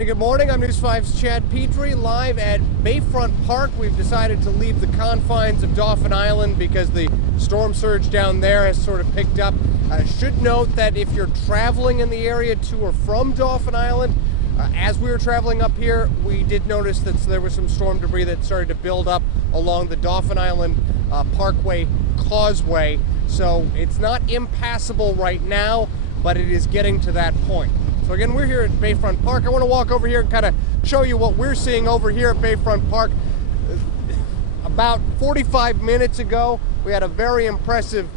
Good morning, I'm News 5's Chad Petrie, live at Bayfront Park. We've decided to leave the confines of Dauphin Island because the storm surge down there has sort of picked up. I should note that if you're traveling in the area to or from Dauphin Island, as we were traveling up here, we did notice that there was some storm debris that started to build up along the Dauphin Island Parkway Causeway. So it's not impassable right now, but it is getting to that point. So again, we're here at Bayfront Park. I want to walk over here and kind of show you what we're seeing over here at Bayfront Park. About 45 minutes ago, we had a very impressive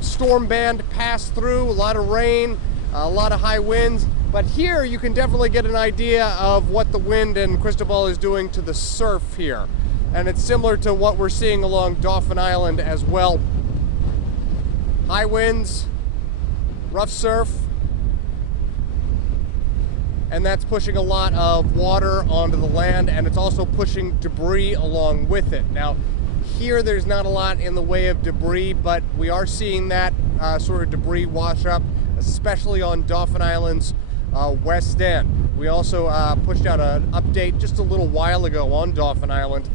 storm band pass through, a lot of rain, a lot of high winds. But here you can definitely get an idea of what the wind and crystal ball is doing to the surf here. And it's similar to what we're seeing along Dauphin Island as well. High winds, rough surf, and that's pushing a lot of water onto the land, and it's also pushing debris along with it. Now, here there's not a lot in the way of debris, but we are seeing that sort of debris wash up, especially on Dauphin Island's west end. We also pushed out an update just a little while ago on Dauphin Island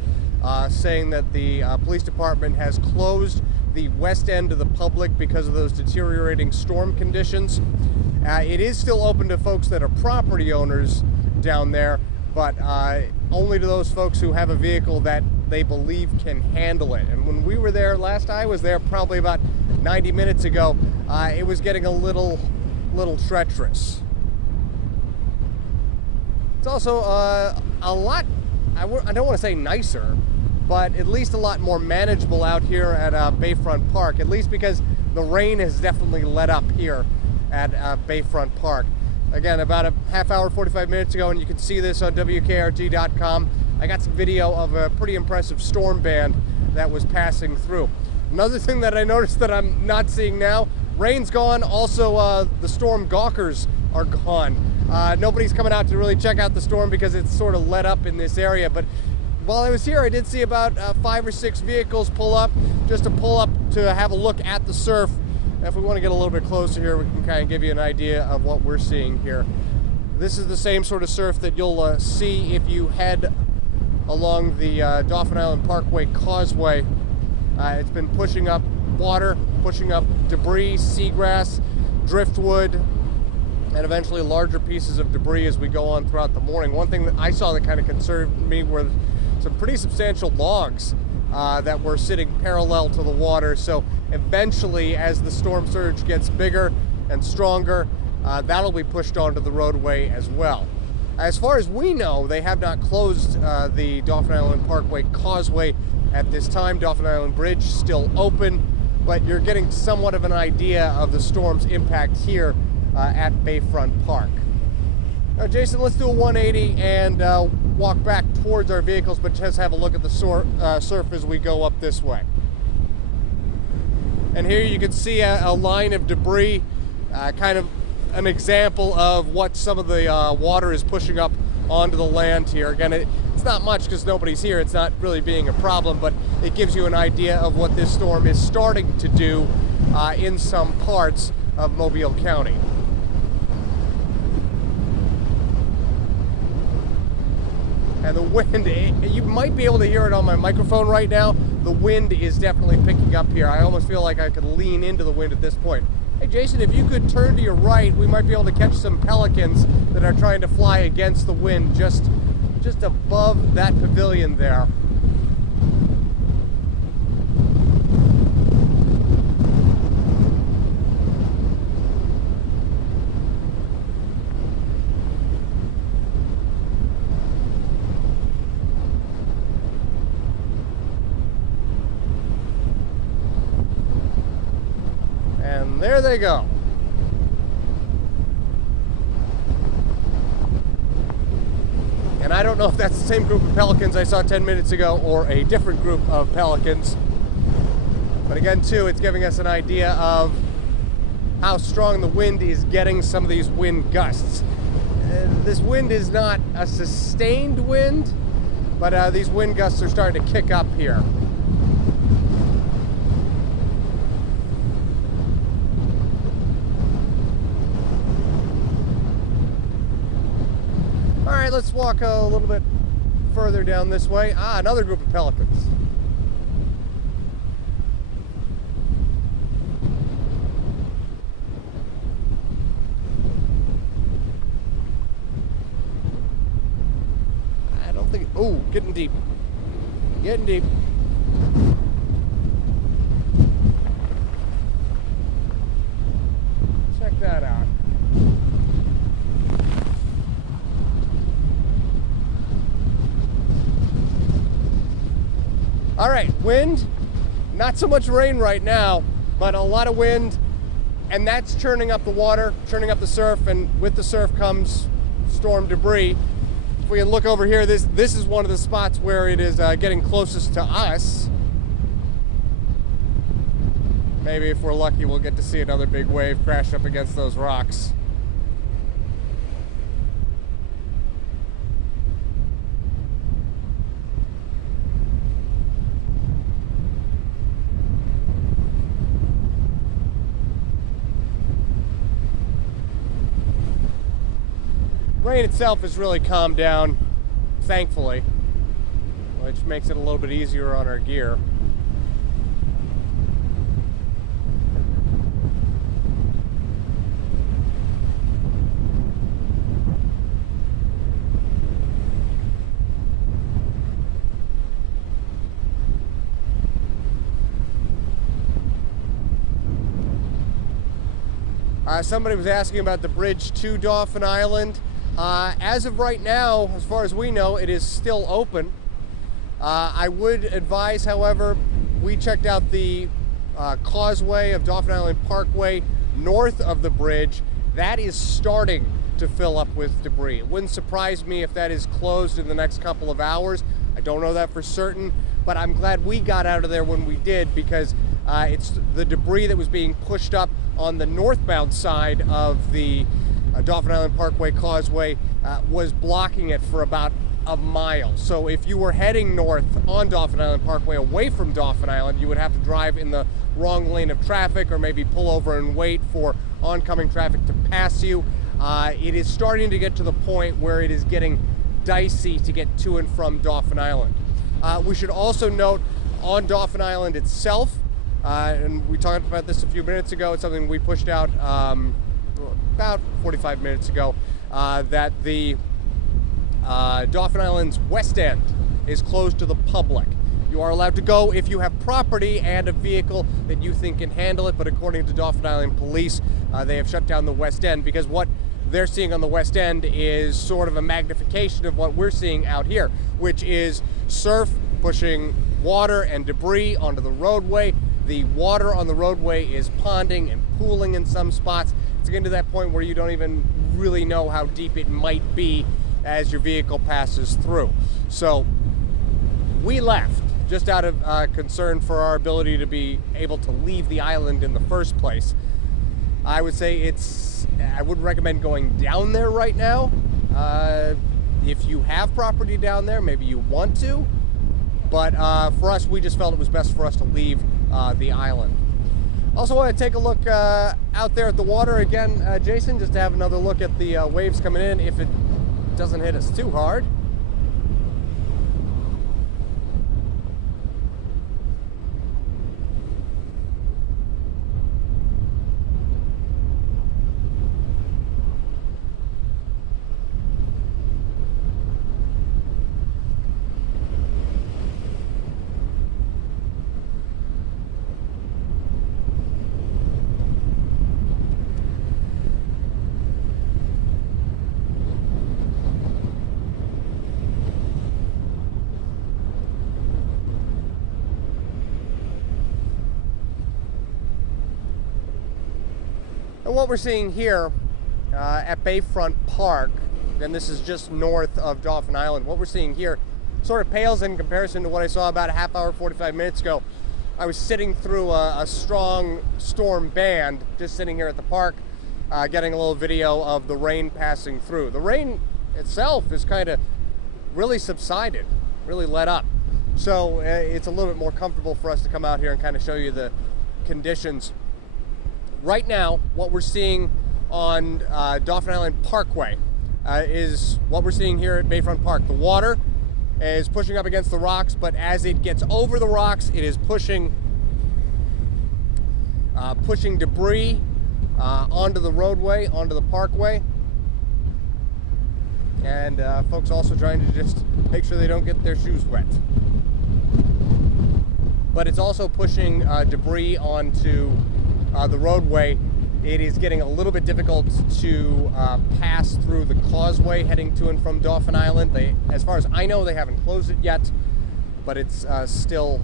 saying that the police department has closed the west end to the public because of those deteriorating storm conditions. It is still open to folks that are property owners down there, but only to those folks who have a vehicle that they believe can handle it. And when we were there, last I was there probably about 90 minutes ago, it was getting a little treacherous. It's also a lot, I don't want to say nicer, but at least a lot more manageable out here at Bayfront Park, at least because the rain has definitely let up here at Bayfront Park. Again, about a half hour, 45 minutes ago, and you can see this on WKRG.com. I got some video of a pretty impressive storm band that was passing through. Another thing that I noticed that I'm not seeing now, rain's gone, also the storm gawkers are gone. Nobody's coming out to really check out the storm because it's sort of let up in this area, but while I was here, I did see about 5 or 6 vehicles pull up, just to have a look at the surf. If we want to get a little bit closer here, we can kind of give you an idea of what we're seeing here. This is the same sort of surf that you'll see if you head along the Dauphin Island Parkway Causeway. It's been pushing up water, pushing up debris, seagrass, driftwood, and eventually larger pieces of debris as we go on throughout the morning. One thing that I saw that kind of concerned me were some pretty substantial logs that were sitting parallel to the water. So eventually, as the storm surge gets bigger and stronger, that'll be pushed onto the roadway as well. As far as we know, they have not closed the Dauphin Island Parkway Causeway at this time. Dauphin Island Bridge still open, but you're getting somewhat of an idea of the storm's impact here at Bayfront Park. Now, Jason, let's do a 180 and walk back towards our vehicles, but just have a look at the surf as we go up this way. And here you can see a line of debris, kind of an example of what some of the water is pushing up onto the land here. Again, it's not much because nobody's here. It's not really being a problem, but it gives you an idea of what this storm is starting to do in some parts of Mobile County. And the wind, you might be able to hear it on my microphone right now. The wind is definitely picking up here. I almost feel like I could lean into the wind at this point. Hey Jason, if you could turn to your right, we might be able to catch some pelicans that are trying to fly against the wind just above that pavilion there. And there they go. And I don't know if that's the same group of pelicans I saw 10 minutes ago or a different group of pelicans. But again, too, it's giving us an idea of how strong the wind is getting some of these wind gusts. This wind is not a sustained wind, but these wind gusts are starting to kick up here. right, let's walk a little bit further down this way. Ah, another group of pelicans. I don't think, oh, getting deep. Getting deep. Check that out. All right, wind, not so much rain right now, but a lot of wind, and that's churning up the water, churning up the surf, and with the surf comes storm debris. If we can look over here, this is one of the spots where it is getting closest to us. Maybe if we're lucky, we'll get to see another big wave crash up against those rocks. Rain itself has really calmed down, thankfully, which makes it a little bit easier on our gear. Somebody was asking about the bridge to Dauphin Island. As of right now, as far as we know, it is still open. I would advise, however, we checked out the causeway of Dauphin Island Parkway north of the bridge. That is starting to fill up with debris. It wouldn't surprise me if that is closed in the next couple of hours. I don't know that for certain, but I'm glad we got out of there when we did, because it's the debris that was being pushed up on the northbound side of the Dauphin Island Parkway causeway was blocking it for about a mile. So if you were heading north on Dauphin Island Parkway away from Dauphin Island, you would have to drive in the wrong lane of traffic, or maybe pull over and wait for oncoming traffic to pass you. It is starting to get to the point where it is getting dicey to get to and from Dauphin Island. We should also note, on Dauphin Island itself, and we talked about this a few minutes ago, it's something we pushed out about 45 minutes ago, that the Dauphin Island's west end is closed to the public. You are allowed to go if you have property and a vehicle that you think can handle it, but according to Dauphin Island Police, they have shut down the west end, because what they're seeing on the west end is sort of a magnification of what we're seeing out here, which is surf pushing water and debris onto the roadway. The water on the roadway is ponding and pooling in some spots. It's getting to that point where you don't even really know how deep it might be as your vehicle passes through. So we left just out of concern for our ability to be able to leave the island in the first place. I would say I wouldn't recommend going down there right now. If you have property down there, maybe you want to, but for us, we just felt it was best for us to leave the island. Also want to take a look out there at the water again, Jason, just to have another look at the waves coming in, if it doesn't hit us too hard. And what we're seeing here at Bayfront Park, and this is just north of Dauphin Island, what we're seeing here sort of pales in comparison to what I saw about a half hour, 45 minutes ago. I was sitting through a strong storm band, just sitting here at the park, getting a little video of the rain passing through. The rain itself is kind of really subsided, really let up. So it's a little bit more comfortable for us to come out here and kind of show you the conditions. Right now, what we're seeing on Dauphin Island Parkway, is what we're seeing here at Bayfront Park. The water is pushing up against the rocks, but as it gets over the rocks, it is pushing debris onto the roadway, onto the parkway. And folks also trying to just make sure they don't get their shoes wet. But it's also pushing debris onto the roadway. It is getting a little bit difficult to pass through the causeway heading to and from Dauphin Island. As far as I know, they haven't closed it yet, but it's still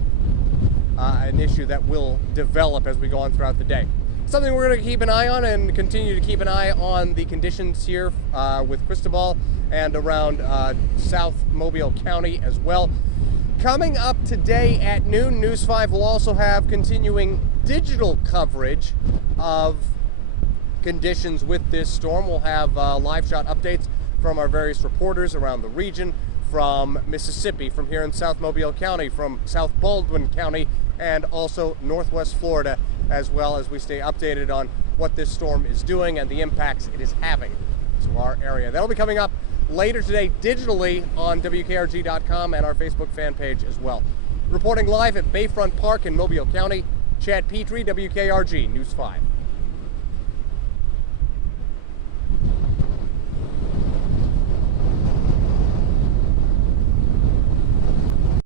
an issue that will develop as we go on throughout the day. Something we're going to keep an eye on and continue to keep an eye on the conditions here with Cristobal and around South Mobile County as well. Coming up today at noon, News 5 will also have continuing digital coverage of conditions with this storm. We'll have live shot updates from our various reporters around the region, from Mississippi, from here in South Mobile County, from South Baldwin County, and also Northwest Florida, as well as we stay updated on what this storm is doing and the impacts it is having to our area. That'll be coming up later today digitally on WKRG.com and our Facebook fan page as well. Reporting live at Bayfront Park in Mobile County, Chad Petrie, WKRG News 5.